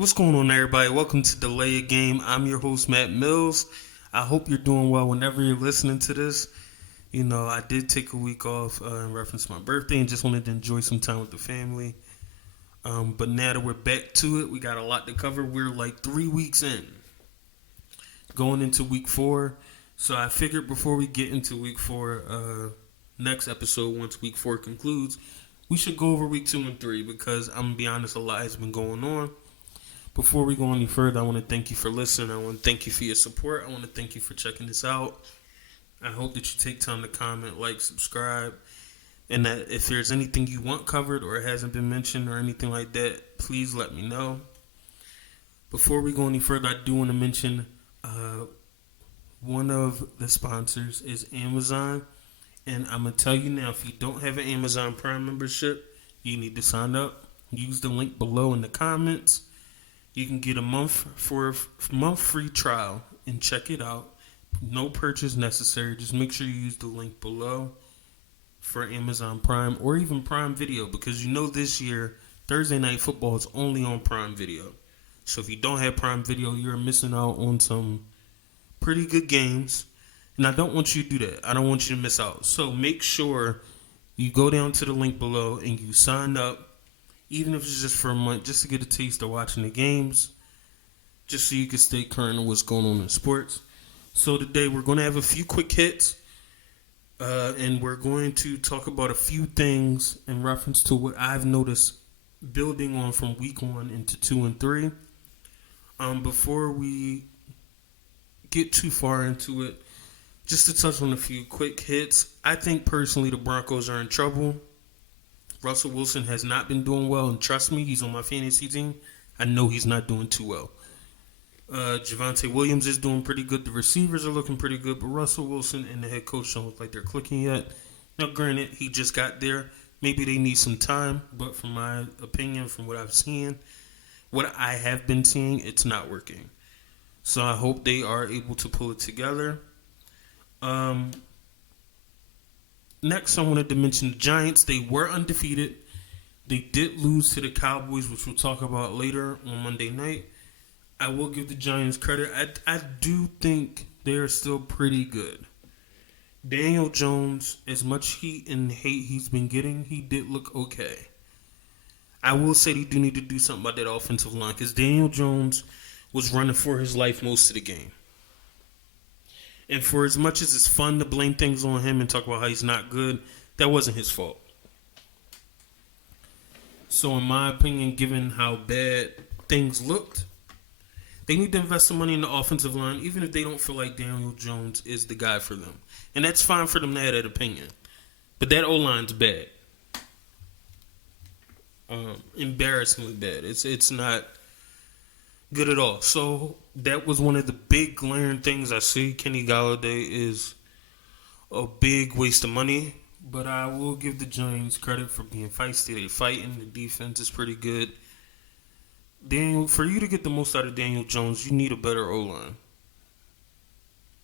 What's going on, everybody? Welcome to Delay a Game. I'm your host, Matt Mills. I hope you're doing well whenever you're listening to this. I did take a week off in reference to my birthday and just wanted to enjoy some time with the family. But now that we're back to it, we got a lot to cover. We're like 3 weeks in, going into week 4. So I figured before we get into week 4, next episode, once week 4 concludes, we should go over week 2 and 3 because I'm going to be honest, a lot has been going on. Before we go any further, I want to thank you for listening. I want to thank you for your support. I want to thank you for checking this out. I hope that you take time to comment, like, subscribe, and that if there's anything you want covered or it hasn't been mentioned or anything like that, please let me know. Before we go any further, I do want to mention one of the sponsors is Amazon. And I'm going to tell you now, if you don't have an Amazon Prime membership, you need to sign up. Use the link below in the comments. You can get a month free trial and check it out. No purchase necessary. Just make sure you use the link below for Amazon Prime or even Prime Video, because this year Thursday Night Football is only on Prime Video. So if you don't have Prime Video, you're missing out on some pretty good games. And I don't want you to do that. I don't want you to miss out. So make sure you go down to the link below and you sign up. Even if it's just for a month, just to get a taste of watching the games, just so you can stay current on what's going on in sports. So today we're going to have a few quick hits, and we're going to talk about a few things in reference to what I've noticed building on from week 1 into 2 and 3. Before we get too far into it, just to touch on a few quick hits, I think personally the Broncos are in trouble. Russell Wilson has not been doing well, and trust me, he's on my fantasy team. I know he's not doing too well. Javonte Williams is doing pretty good. The receivers are looking pretty good, but Russell Wilson and the head coach don't look like they're clicking yet. Now, granted, he just got there. Maybe they need some time, but from my opinion, from what I have been seeing, it's not working. So I hope they are able to pull it together. Next, I wanted to mention the Giants. They were undefeated. They did lose to the Cowboys, which we'll talk about later on Monday night. I will give the Giants credit. I do think they're still pretty good. Daniel Jones, as much heat and hate he's been getting, he did look okay. I will say they do need to do something about that offensive line, because Daniel Jones was running for his life most of the game. And for as much as it's fun to blame things on him and talk about how he's not good, that wasn't his fault. So in my opinion, given how bad things looked, they need to invest some money in the offensive line, even if they don't feel like Daniel Jones is the guy for them. And that's fine for them to have that opinion. But that O-line's bad. Embarrassingly bad. It's not good at all. So that was one of the big glaring things I see. Kenny Golladay is a big waste of money, but I will give the Giants credit for being feisty. They're fighting. The defense is pretty good. For you to get the most out of Daniel Jones, you need a better O-line.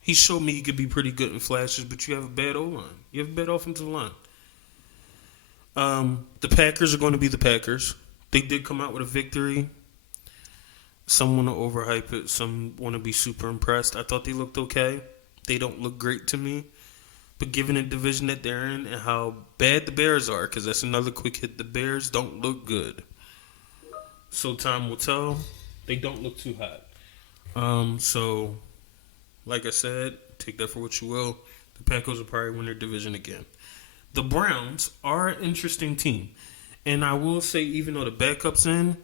He showed me he could be pretty good in flashes, but you have a bad O-line. You have a bad offensive line. The Packers are going to be the Packers. They did come out with a victory. Some want to overhype it. Some want to be super impressed. I thought they looked okay. They don't look great to me. But given the division that they're in and how bad the Bears are, because that's another quick hit, the Bears don't look good. So time will tell. They don't look too hot. So, like I said, take that for what you will. The Packers will probably win their division again. The Browns are an interesting team. And I will say, even though the backup's in,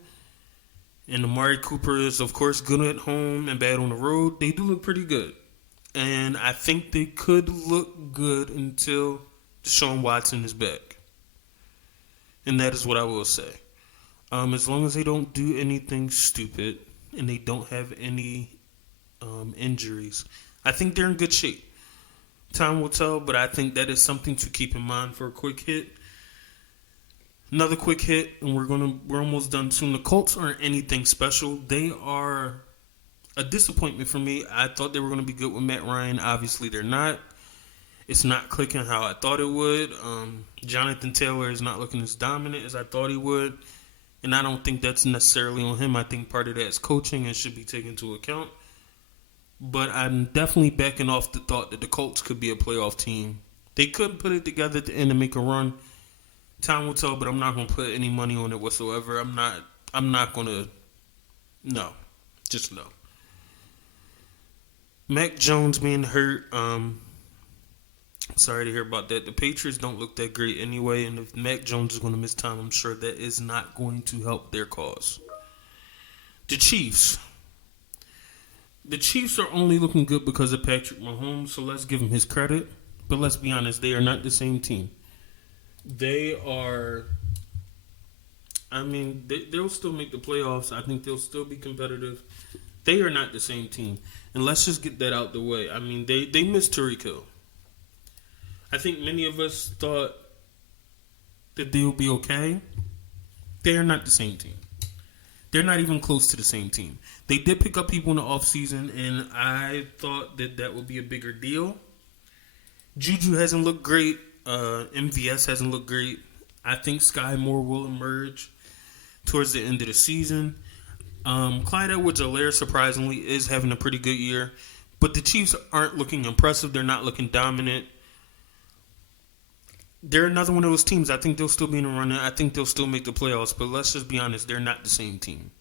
and Amari Cooper is, of course, good at home and bad on the road, they do look pretty good. And I think they could look good until Deshaun Watson is back. And that is what I will say. As long as they don't do anything stupid and they don't have any injuries, I think they're in good shape. Time will tell, but I think that is something to keep in mind for a quick hit. Another quick hit, and we're almost done soon. The Colts aren't anything special. They are a disappointment for me. I thought they were going to be good with Matt Ryan. Obviously, they're not. It's not clicking how I thought it would. Jonathan Taylor is not looking as dominant as I thought he would. And I don't think that's necessarily on him. I think part of that is coaching and should be taken into account. But I'm definitely backing off the thought that the Colts could be a playoff team. They could put it together at the end and make a run. Time will tell, but I'm not going to put any money on it whatsoever. I'm not going to. No. Just no. Mac Jones being hurt. Sorry to hear about that. The Patriots don't look that great anyway, and if Mac Jones is going to miss time, I'm sure that is not going to help their cause. The Chiefs. The Chiefs are only looking good because of Patrick Mahomes, so let's give him his credit. But let's be honest, they are not the same team. They are... they'll still make the playoffs. I think they'll still be competitive. They are not the same team. And let's just get that out the way. They missed Tyreek Hill. I think many of us thought that they would be okay. They are not the same team. They're not even close to the same team. They did pick up people in the offseason, and I thought that would be a bigger deal. Juju hasn't looked great. MVS hasn't looked great. I think Sky Moore will emerge towards the end of the season. Clyde Edwards-Helaire, surprisingly, is having a pretty good year. But the Chiefs aren't looking impressive. They're not looking dominant. They're another one of those teams. I think they'll still be in the run. I think they'll still make the playoffs. But let's just be honest, they're not the same team.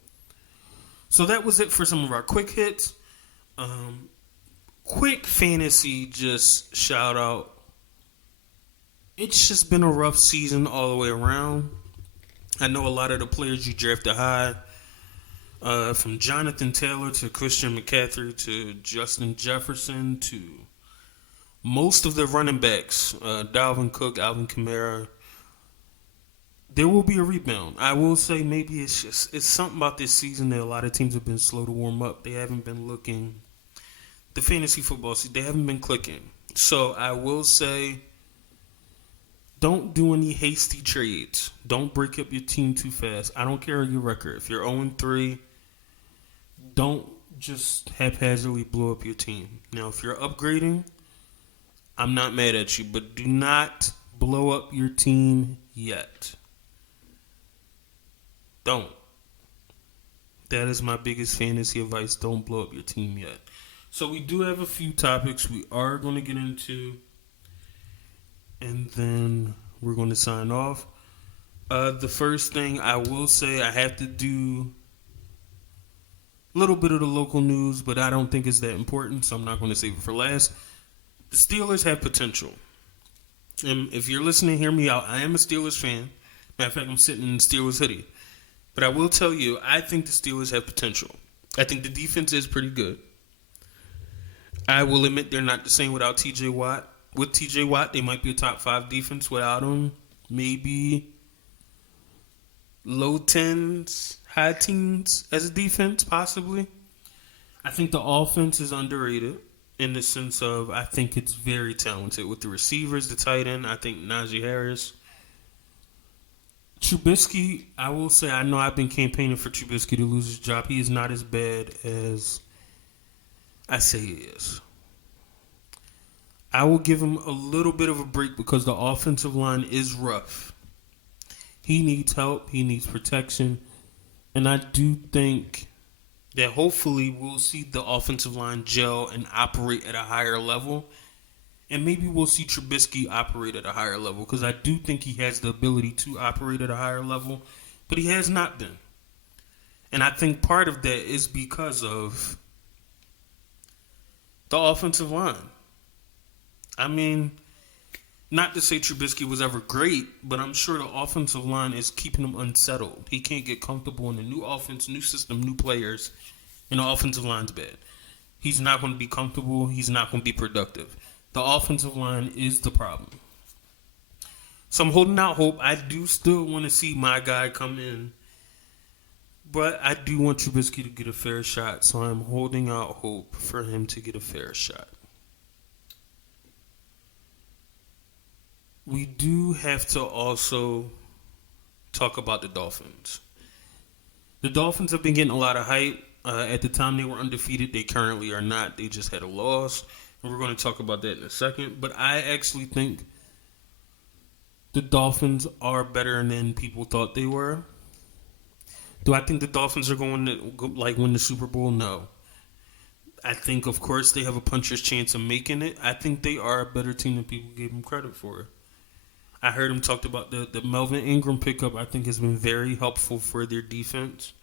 So that was it for some of our quick hits. Quick fantasy just shout out. It's just been a rough season all the way around. I know a lot of the players you drafted high, from Jonathan Taylor to Christian McCaffrey to Justin Jefferson to most of the running backs, Dalvin Cook, Alvin Kamara. There will be a rebound. I will say maybe it's something about this season that a lot of teams have been slow to warm up. They haven't been looking. The fantasy football season, they haven't been clicking. So I will say, don't do any hasty trades. Don't break up your team too fast. I don't care your record. If you're 0-3, don't just haphazardly blow up your team. Now, if you're upgrading, I'm not mad at you, but do not blow up your team yet. Don't. That is my biggest fantasy advice. Don't blow up your team yet. So we do have a few topics we are going to get into, and then we're going to sign off. The first thing I will say, I have to do a little bit of the local news, but I don't think it's that important, so I'm not going to save it for last. The Steelers have potential. And if you're listening, hear me out. I am a Steelers fan. Matter of fact, I'm sitting in the Steelers hoodie. But I will tell you, I think the Steelers have potential. I think the defense is pretty good. I will admit they're not the same without T.J. Watt. With T.J. Watt, they might be a top 5 defense. Without him, maybe low 10s, high teens as a defense, possibly. I think the offense is underrated in the sense of I think it's very talented. With the receivers, the tight end, I think Najee Harris. Trubisky, I will say, I know I've been campaigning for Trubisky to lose his job. He is not as bad as I say he is. I will give him a little bit of a break because the offensive line is rough. He needs help. He needs protection. And I do think that hopefully we'll see the offensive line gel and operate at a higher level. And maybe we'll see Trubisky operate at a higher level because I do think he has the ability to operate at a higher level, but he has not been. And I think part of that is because of the offensive line. I mean, not to say Trubisky was ever great, but I'm sure the offensive line is keeping him unsettled. He can't get comfortable in a new offense, new system, new players, and the offensive line's bad. He's not going to be comfortable. He's not going to be productive. The offensive line is the problem. So I'm holding out hope. I do still want to see my guy come in. But I do want Trubisky to get a fair shot. So I'm holding out hope for him to get a fair shot. We do have to also talk about the Dolphins. The Dolphins have been getting a lot of hype. At the time they were undefeated. They currently are not. They just had a loss. And we're going to talk about that in a second. But I actually think the Dolphins are better than people thought they were. Do I think the Dolphins are going to win the Super Bowl? No. I think, of course, they have a puncher's chance of making it. I think they are a better team than people gave them credit for. I heard him talked about the Melvin Ingram pickup. I think has been very helpful for their defense.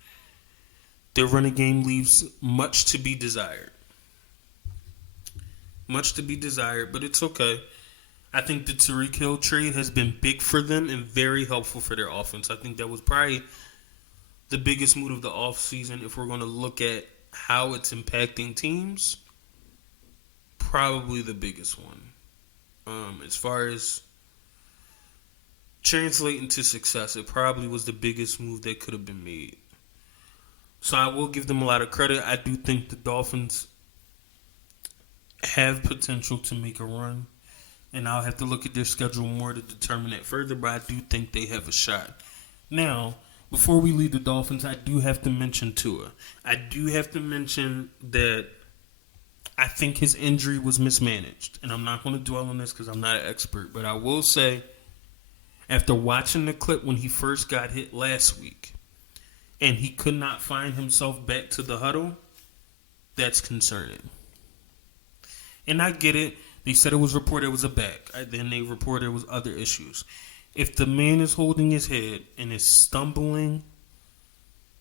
Their running game leaves much to be desired. Much to be desired, but it's okay. I think the Tyreek Hill trade has been big for them and very helpful for their offense. I think that was probably the biggest move of the offseason if we're going to look at how it's impacting teams. Probably the biggest one. As far as translating to success, it probably was the biggest move that could have been made. So I will give them a lot of credit. I do think the Dolphins have potential to make a run. And I'll have to look at their schedule more to determine that further, but I do think they have a shot. Now, before we leave the Dolphins, I do have to mention Tua. I do have to mention that I think his injury was mismanaged. And I'm not going to dwell on this because I'm not an expert, but I will say, after watching the clip when he first got hit last week, and he could not find himself back to the huddle, that's concerning. And I get it. They said it was reported it was a back. Then they reported it was other issues. If the man is holding his head and is stumbling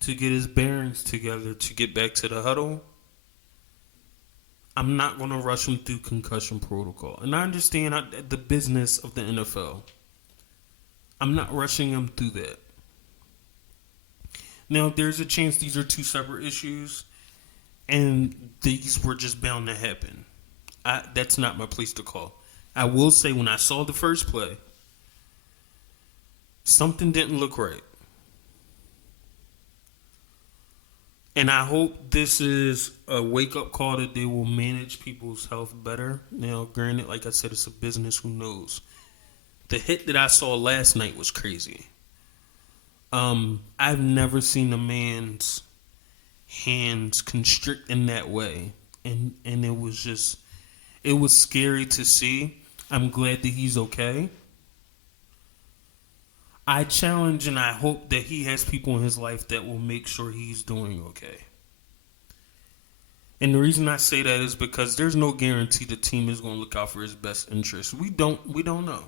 to get his bearings together to get back to the huddle, I'm not going to rush him through concussion protocol. And I understand the business of the NFL. I'm not rushing him through that. Now, there's a chance these are two separate issues, and these were just bound to happen. That's not my place to call. I will say when I saw the first play, something didn't look right. And I hope this is a wake-up call that they will manage people's health better. Now, granted, like I said, it's a business. Who knows? The hit that I saw last night was crazy. I've never seen a man's hands constrict in that way. And it was scary to see. I'm glad that he's okay. I challenge and I hope that he has people in his life that will make sure he's doing okay. And the reason I say that is because there's no guarantee the team is going to look out for his best interests. We don't know.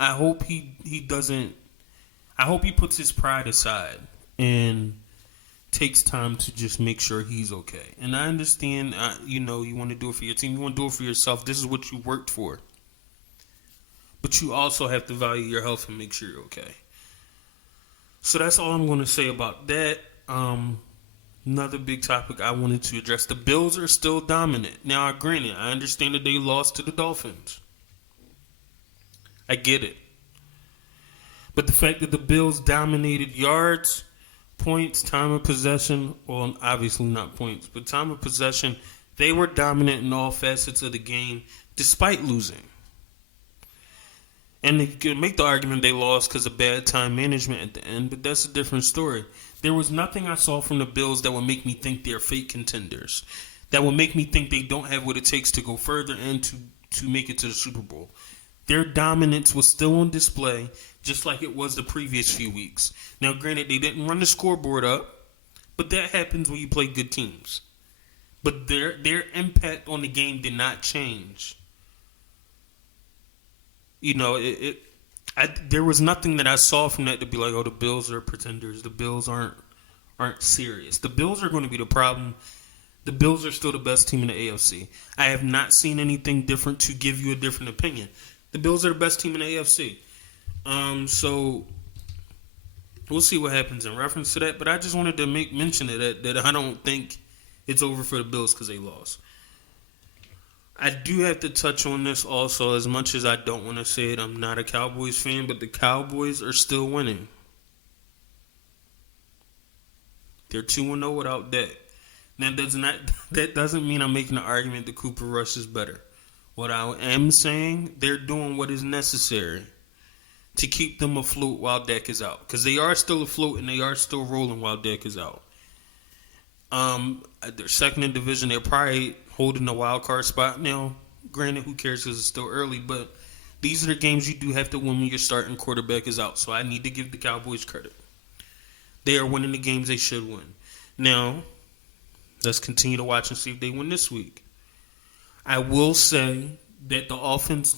I hope he doesn't. I hope he puts his pride aside and takes time to just make sure he's okay. And I understand, you want to do it for your team. You want to do it for yourself. This is what you worked for. But you also have to value your health and make sure you're okay. So that's all I'm going to say about that. Another big topic I wanted to address. The Bills are still dominant. Now, granted, I understand that they lost to the Dolphins. I get it. But the fact that the Bills dominated yards, points, time of possession, well, obviously not points, but time of possession, they were dominant in all facets of the game despite losing. And you can make the argument they lost because of bad time management at the end, but that's a different story. There was nothing I saw from the Bills that would make me think they're fake contenders, that would make me think they don't have what it takes to go further and to make it to the Super Bowl. Their dominance was still on display, just like it was the previous few weeks. Now, granted, they didn't run the scoreboard up, but that happens when you play good teams. But their impact on the game did not change. There was nothing that I saw from that to be like, oh, the Bills are pretenders. The Bills aren't serious. The Bills are going to be the problem. The Bills are still the best team in the AFC. I have not seen anything different to give you a different opinion. The Bills are the best team in the AFC. So we'll see what happens in reference to that. But I just wanted to make mention of that I don't think it's over for the Bills because they lost. I do have to touch on this also, as much as I don't want to say it. I'm not a Cowboys fan, but the Cowboys are still winning. They're 2-0 without Dak. Now, that doesn't mean I'm making an argument that Cooper Rush is better. What I am saying, they're doing what is necessary to keep them afloat while Dak is out. Because they are still afloat and they are still rolling while Dak is out. They're second in division. They're probably holding a wild card spot now. Granted, who cares because it's still early. But these are the games you do have to win when your starting quarterback is out. So I need to give the Cowboys credit. They are winning the games they should win. Now, let's continue to watch and see if they win this week. I will say that the offense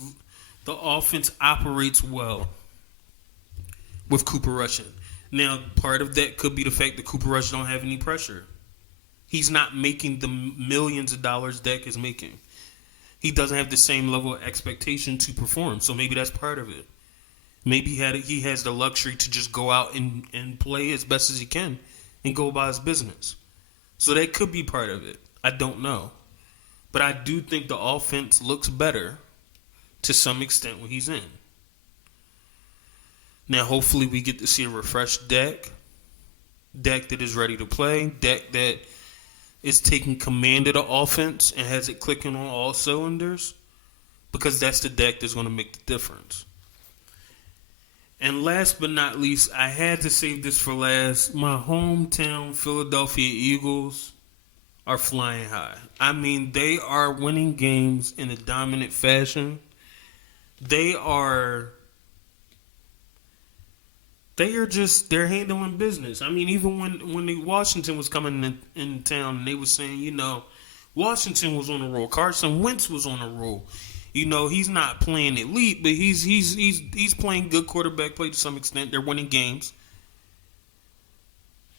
operates well with Cooper Rush in. Now, part of that could be the fact that Cooper Rush don't have any pressure. He's not making the millions of dollars Dak is making. He doesn't have the same level of expectation to perform, so maybe that's part of it. Maybe he has the luxury to just go out and play as best as he can and go about his business. So that could be part of it. I don't know. But I do think the offense looks better to some extent when he's in. Now, hopefully we get to see a refreshed Dak. Dak that is ready to play. Dak that is taking command of the offense and has it clicking on all cylinders. Because that's the Dak that's going to make the difference. And last but not least, I had to save this for last. My hometown Philadelphia Eagles are flying high. I mean, they are winning games in a dominant fashion. They're handling business. I mean, even when Washington was coming in town and they were saying, Washington was on a roll. Carson Wentz was on a roll. He's not playing elite, but he's playing good quarterback play to some extent. They're winning games.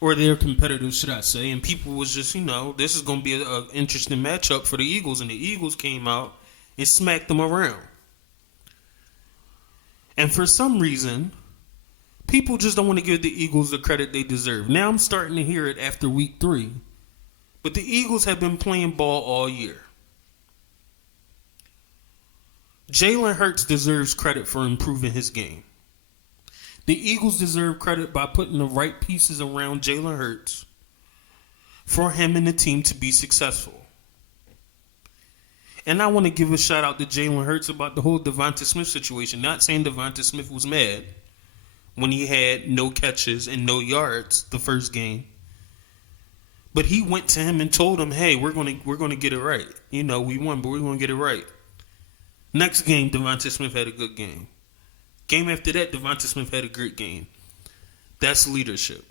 Or they're competitive, should I say. And people was just, this is going to be an interesting matchup for the Eagles. And the Eagles came out and smacked them around. And for some reason, people just don't want to give the Eagles the credit they deserve. Now I'm starting to hear it after week 3. But the Eagles have been playing ball all year. Jalen Hurts deserves credit for improving his game. The Eagles deserve credit by putting the right pieces around Jalen Hurts for him and the team to be successful. And I want to give a shout out to Jalen Hurts about the whole Devonta Smith situation. Not saying Devonta Smith was mad when he had no catches and no yards the first game. But he went to him and told him, hey, we're gonna get it right. We won, but we're going to get it right. Next game, Devonta Smith had a good game. Game after that, Devonta Smith had a great game. That's leadership.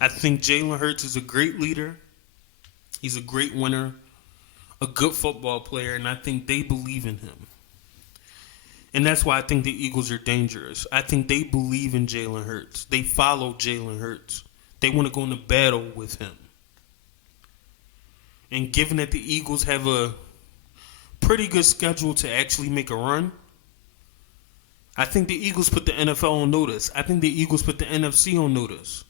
I think Jalen Hurts is a great leader. He's a great winner, a good football player, and I think they believe in him. And that's why I think the Eagles are dangerous. I think they believe in Jalen Hurts. They follow Jalen Hurts. They want to go into battle with him. And given that the Eagles have a pretty good schedule to actually make a run, I think the Eagles put the NFL on notice. I think the Eagles put the NFC on notice.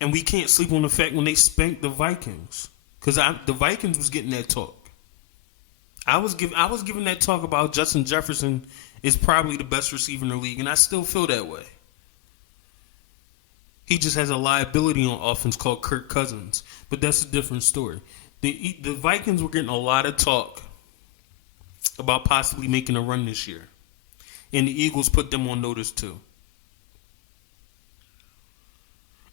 And we can't sleep on the fact when they spanked the Vikings. Because the Vikings was getting that talk. I was giving that talk about Justin Jefferson is probably the best receiver in the league, and I still feel that way. He just has a liability on offense called Kirk Cousins. But that's a different story. The Vikings were getting a lot of talk about possibly making a run this year. And the Eagles put them on notice too.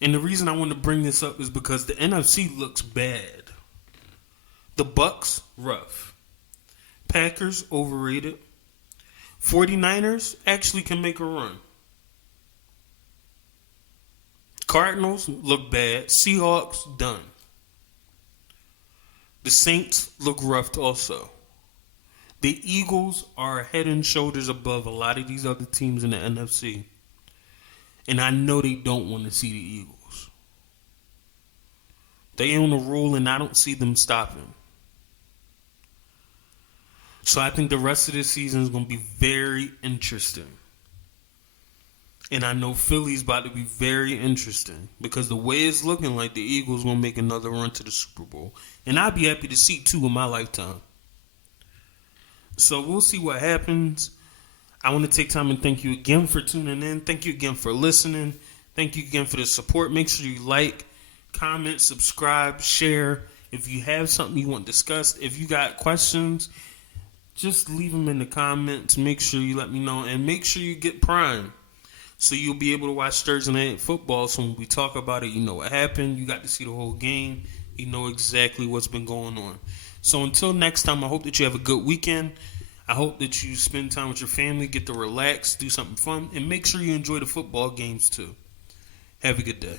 And the reason I want to bring this up is because the NFC looks bad. The Bucks, rough. Packers, overrated. 49ers actually can make a run. Cardinals look bad. Seahawks, done. The Saints look rough also. The Eagles are head and shoulders above a lot of these other teams in the NFC. And I know they don't want to see the Eagles. They on a roll and I don't see them stopping. So I think the rest of the season is going to be very interesting. And I know Philly's about to be very interesting because the way it's looking like the Eagles going to make another run to the Super Bowl. And I'd be happy to see 2 in my lifetime. So we'll see what happens. I want to take time and thank you again for tuning in. Thank you again for listening. Thank you again for the support. Make sure you like, comment, subscribe, share. If you have something you want discussed, if you got questions, just leave them in the comments. Make sure you let me know. And make sure you get Prime. So you'll be able to watch Thursday Night Football. So when we talk about it, you know what happened. You got to see the whole game. You know exactly what's been going on. So until next time, I hope that you have a good weekend. I hope that you spend time with your family, get to relax, do something fun, and make sure you enjoy the football games too. Have a good day.